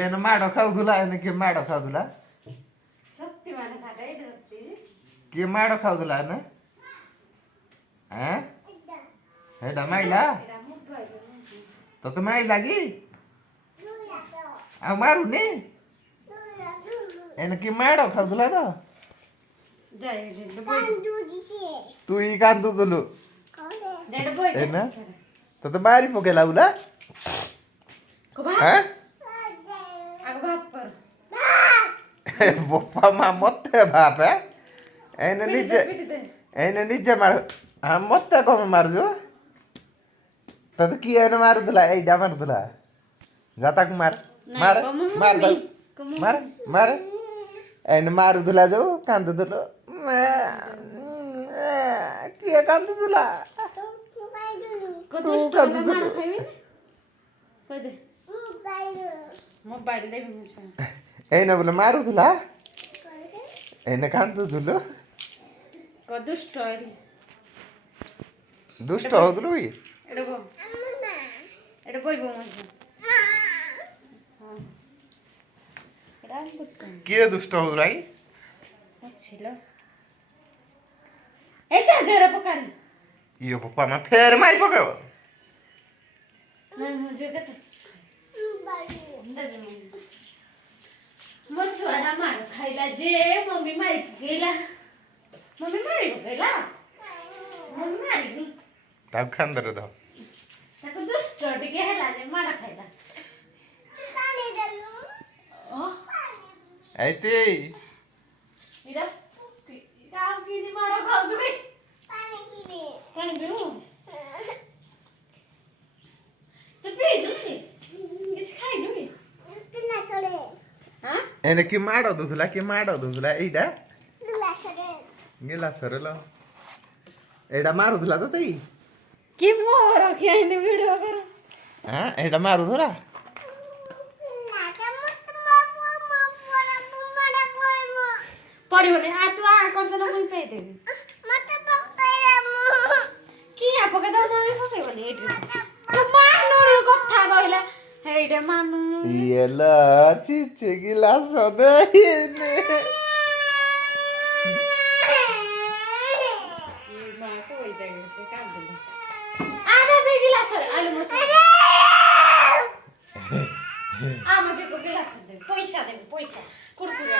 ಏನು ಮಾಡೋ ଖାଉଥିଲା ଏନେ କିଏ ମାଡ଼ ଖାଉଥିଲା ଶକ୍ତିମାନ ସାଟା ଏଇଠି ରଖିଛି କିଏ ମାଡ଼ ଖାଉଥିଲା ଏନେ ହେଇଟା ମାଇଲା ଏଇଟା ମୁଁ କହିବି ତତେ ମାଇଲା କି ଆଉ ମାରୁନି ଏନେ କିଏ ମାଡ଼ ଖାଉଥିଲା ତ ତୁ ଇ କାନ୍ଦୁଥିଲୁ ଏନେ ତତେ ମାରି ପକେଇଲା ବୁଲା ବୋପା ମା ମତେ ବାପେ ଏନେ ନିଜେ ମାର ମତେ କଣ ମାରୁଛୁ ତତେ କିଏ ଏନେ ମାରୁଥିଲା ଏଇଟା ମାରୁଥିଲା ଯା ତାକୁ ମାର ମାର ମାର ମାର ମାର ଏନେ ମାରୁଥିଲା ଯୋଉ କାନ୍ଦୁଥିଲୁ କିଏ କାନ୍ଦୁଥିଲା ତୁ କାନ୍ଦୁଥିଲୁ ଏଇନେ ବୋଲେ ମାରୁଥିଲା ଏଇନେ କାନ୍ଦୁଥିଲୁ ଦୁଷ୍ଟ ହଉଥିଲୁ କି କିଏ ଦୁଷ୍ଟ ହଉଥିଲା କି ଇଏ ବୋପା ମା ଫେର ମାରି ପକେଇବ ମୋ ଛୁଆଟା ମାଡ଼ ଖାଇଲା ଯେ ମମି ମାରି ପକେଇଲା ମମି ମାରିନି ତାକୁ ଖାନ୍ଦରେ ଧ ତାକୁ ଦୁଷ୍ଟ ଟିକେ ହେଲା ଯେ ମାଡ଼ ଖାଇଲା ଏଇତି ଏଇଟା ଆଉ କିନି ମାଡ଼ ଖାଉଛୁ ବେ ପାଣି ପିଉ ତୁ ପିଇଲୁ କି କିଛି ଖାଇଲୁ କି ଏନେ କି ମାଡ଼ ଦଉଥିଲା ଏଇଟା ଗିଲାସରେ ଲ ଏଇଟା ମାରୁଥିଲା ତତେ କି ମୋର କିଆଇନି ଭିଡିଓ କର ଏଇଟା ମାରୁଥିଲା ପଡ଼ିବନି ତୁ କରିଦେଲା ମୁଁ ପେଇଦେବି କିଆ ପକେଇଦେବ ମମି ପକେଇବନି ଏଇଠି ମାନୁନି କଥା କହିଲା ହେଇଟା ମାନୁନି ଇଏଲା ଚିଚି ଗିଲାସ ଦେଇନି पैसा देबे पैसा कुरकुरे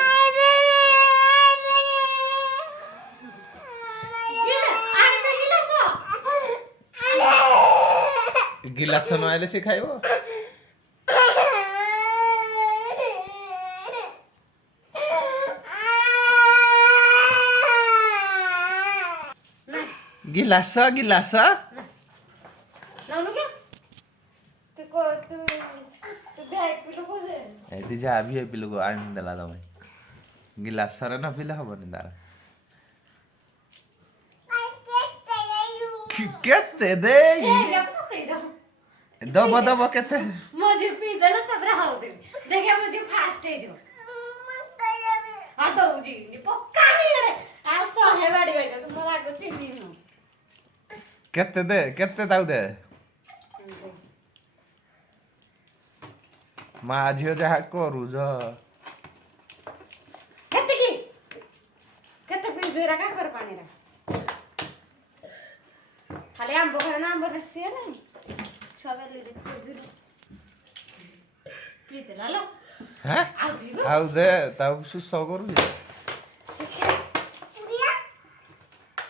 गिलास न आइले से खाइबो गिलास ननु के तू बैग पिलो कोजे एति जा भी पिलो को आन देला दम गिलास रे न पिले हबनी दार केते दे दब केते मुझे पी देना तब हाउ दे देखिए मुझे फास्ट है दियो हां तो जी पक्का नहीं रे आ सो है बाड़ी बाई तो मोरा को चिनी नु केते दाउ दे मा झियो जहा करू ज केते पी जोरा का कर पानी रे खाली आंबो खाना आंबो रसिए नहीं सबले दे पीते लालो हैं आउ दे ताऊ सुसो करू जे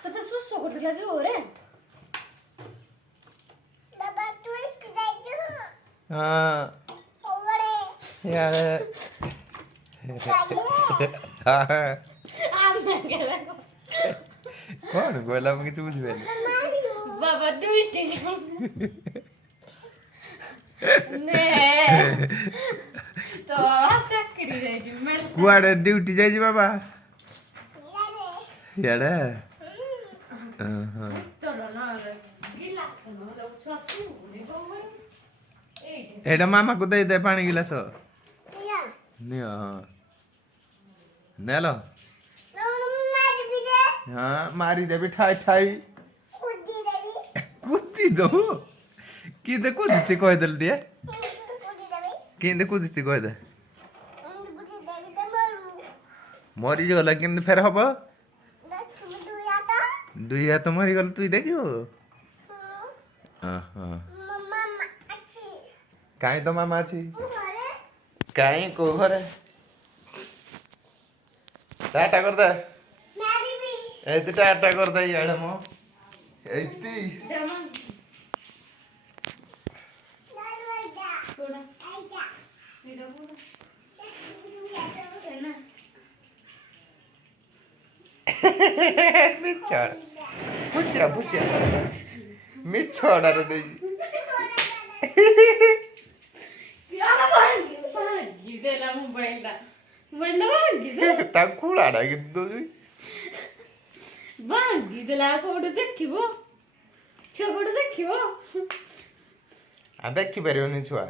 तो सुसो कर दिला जो रे बाबा तू इसके जाई जो हां यार आम गेला कौन गोला में किछु बुझबे बाबा डुइटी ने तो चाकरी रे जुमल कुआडे ड्यूटी जाई बाबा याडे तो ना गिलास न तो ससु नि बाबा एडा मामा को दे दे पानी गिलास निया नेलो हाँ मारी देवी ठाई ठाई कुत्ती दो कि दे कुत्ती कह दे लिए कि दे कुत्ती कह दे ମରିଗଲା କେମିତି ଫେର ହବ ଦୁଇ ହାତ ମରିଗଲେ ତୁଇ ଦେଖିବୁ କାହିଁ ତ ମାମା ଅଛି କାହିଁ କୋଉ ଘରେ ଟାଟା କରିଦେ ଏଇଠି ଟାଟା କରିଦେ ଇଆଡେ ମୋ ଏଇଠି ମିଛଡ଼ା ପୁଷିଆ ପୁଷିଆ ମିଛଡ଼ାରେ ଦେଇ ତାକୁ କୁଳାଟା କିନ୍ତୁ ଦଉଛି ଭାଙ୍ଗିଦେଲା କୋଉଠି ଦେଖିବ ଛୁଆ କୋଉଠି ଦେଖିବ ଦେଖିପାରିବନି ଛୁଆ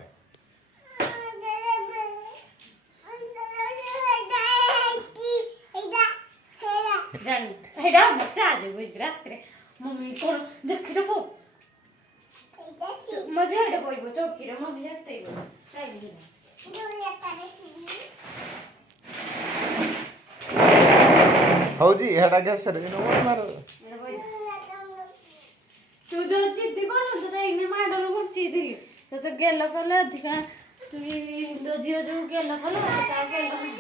ଜାଣି ହେଇଟା ବର୍ଷା ଆଜି ବୁଝି ରାତିରେ ମମ୍ମି କଣ ଦେଖିଦେବ ମଜା ଏଇଟା ପଡ଼ିବ ଚୌକିରେ ମମ୍ମି ଜାଣିବ ହଉଛି ହେଟା ଗ୍ୟାସରେ ମାର ତୁ ଯୋଉ ଜିଦ୍ଦି କଲୁ ତୋତେ ଏଇନେ ମାଡ଼ରେ ବଞ୍ଚେଇଥିଲି ତୋତେ ଗେଲ କଲେ ଅଧିକା ତୁ ତୋ ଝିଅ ଯୋଉ ଗେଲ କଲା ତା ଗେଲ